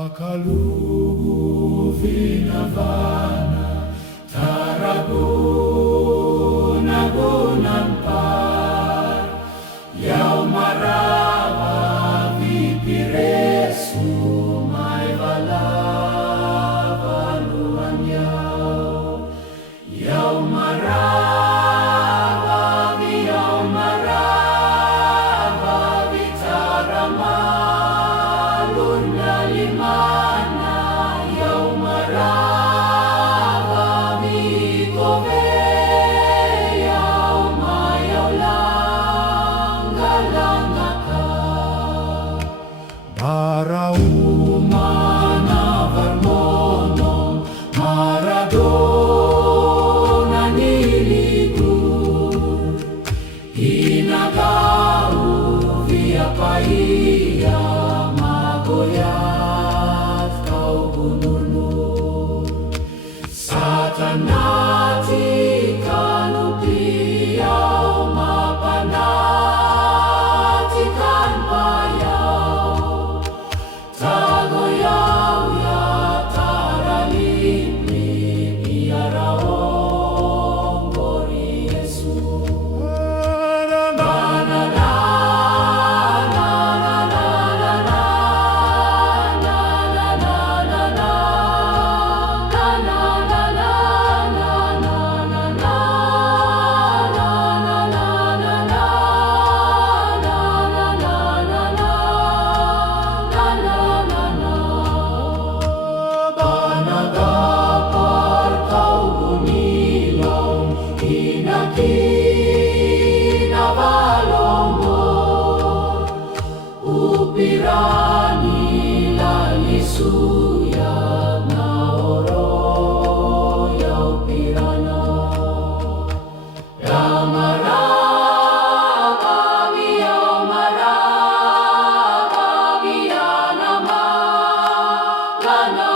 Akalugu vinavana taraguna gunampar Yau marava vipiresu mai valava luan Yau marava vitarama limana Yau marava vigove Yau mayau langka Baraumana varmono Maradona niligur Inagau via paia magoyat kau bunuhmu Satanati kanupiau mapanati kan payau Tagoyau ya taralimlim iaraong gori Yesu Upirani lalisuya na oro Yau pirana Yau marava vianama Lana